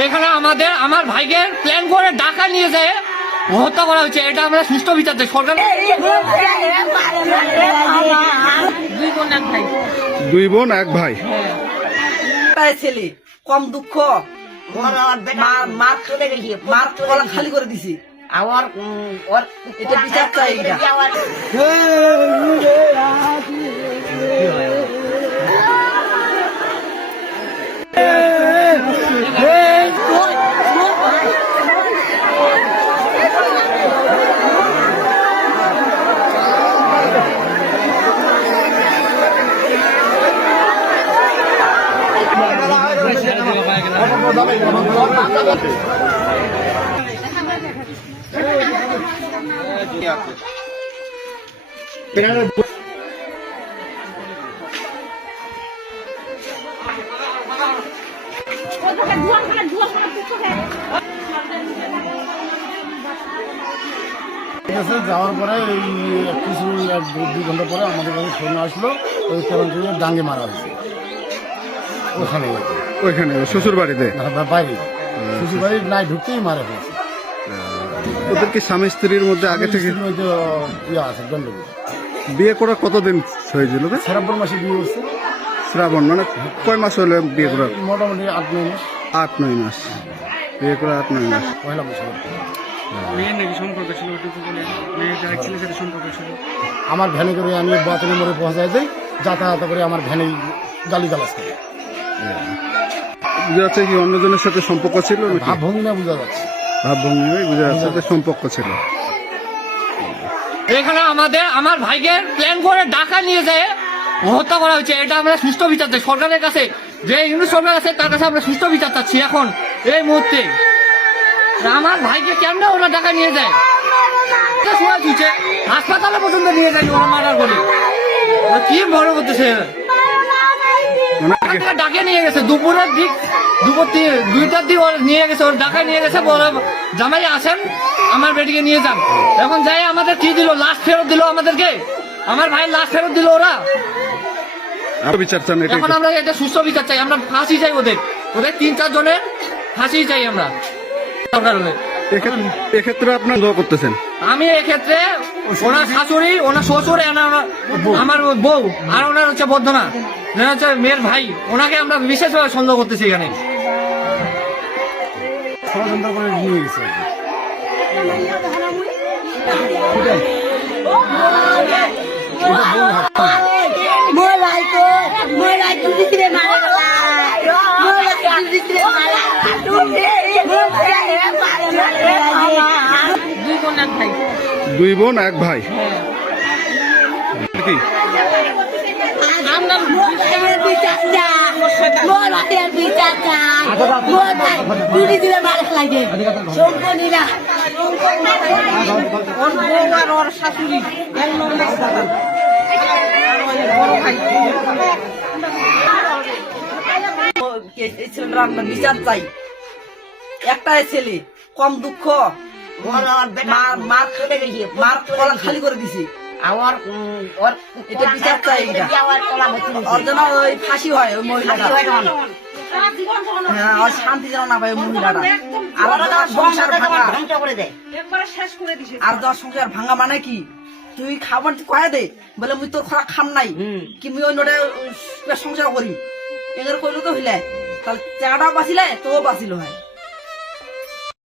এখানে আমাদের আমার ভাইকে প্ল্যান করে ডাকা নিয়ে যায় হত্যা করা হচ্ছে এটা আমরা সুষ্ঠু বিচার চাই। সরকার দুই বোন এক ভাই। দুই বোন এক ভাই। তাই ছেলে কম দুঃখ। মার খালি করে দিছি। আমার ওর এটা বিচার চাই এটা। যাওয়ার পরে এই কিছু দুই ঘণ্টা পরে আমাদের কাছে ফোন আসলো, ওই কেমন ডাঙ্গে মারা হয়েছে। ওখানে ওইখানে শ্বশুর বাড়িতে বা- বাইরে। শিশু বাড়ি নাই ঢুকতেই মারা হয়েছে ওদের কি স্বামী স্ত্রীর মধ্যে আগে থেকে ইয়ে আছে গন্ডগোল। বিয়ে করা কতদিন হয়েছিল রে? শ্রাবণ মাসে বিয়ে করছে শ্রাবণ মানে কয় মাস হলে বিয়ে করা মোটামুটি আট নয় মাস। আট নয় মাস। বিয়ে করা আট নয় মাস। পয়লা বছর মেয়ের নাকি সম্পর্ক ছিল মেয়ের যারা ছেলের সাথে সম্পর্ক ছিল। আমার ভ্যানে করে আমি বাতনি মোড়ে পৌঁছায় যাই যাতায়াত করে আমার ভ্যানে গালি গালাজ করে বুঝা যাচ্ছে কি অন্যজনের সাথে সম্পর্ক ছিল নাকি? ভাব ভঙ্গি না বোঝা যাচ্ছে। ভাব ভঙ্গি বুঝা যাচ্ছে যে সম্পর্ক ছিল। এখানে আমাদের আমার ভাইকে প্ল্যান করে ডাকা নিয়ে যায় হত্যা করা হচ্ছে এটা আমরা সুষ্ঠু বিচার চাই। সরকারের কাছে যে ইংলিশ সরকার আছে তার কাছে আমরা সুষ্ঠু বিচার চাচ্ছি এখন এই মুহূর্তে। আমার ভাইকে কেমনে ওরা ডাকা নিয়ে যায়? হাসপাতালে পর্যন্ত নিয়ে যায়নি ওরা মারার করে। কি বড় করতেছে? ডাকে নিয়ে গেছে। দুপুরের দিক দুপুর দুইটার দিক ওরা নিয়ে গেছে ওর ডাকায় নিয়ে গেছে বলে জামাই আসেন আমার বেটিকে নিয়ে যান। এখন যাই আমাদের কি দিল? লাস্ট ফেরত দিল আমাদেরকে? আমার ভাই লাস্ট ফেরত দিল ওরা? বিচার চান এখন আমরা এটা সুস্থ বিচার চাই আমরা ফাঁসি চাই ওদের। ওদের তিন চার জনের ফাঁসি চাই আমরা। হলে। এক্ষেত্রে- আপনার দোয়া করতেছেন? আমি এক্ষেত্রে ওনার শাশুড়ি ওনার শ্বশুর আমার বউ আর ওনার হচ্ছে বর্ধনা। যেটা হচ্ছে মেয়ের ভাই ওনাকে আমরা বিশেষভাবে সন্দেহ করতেছি এখানে। ষড়যন্ত্র করে নিয়ে গেছে দুই বোন এক ভাই। দুই বোন এক ভাই কি? শাশুড়ি এক নম্বর বড় ভাই এই আমরা বিচার চাই একটাই ছেলে কম দুঃখ মার মার মার গলা খালি করে দিছি। আমার ওর এটা বিচার চাই এটা ওর জন্য ওই ফাঁসি হয় ওই মহিলাটা। হ্যাঁ ওর শান্তি যেন না পায় মহিলাটা। আর সংসার ভাঙা। করে দেয়। আর তোর সংসার ভাঙা মানে কি? তুই খাবার কয়া দে বলে মুই তোর খরা খাম নাই। কি মুই ওই নোটে সংসার করি? এগুলো কইলো তো হইলে। তাহলে জায়গাটাও বাঁচিলে তোও বাঁচিল হয়।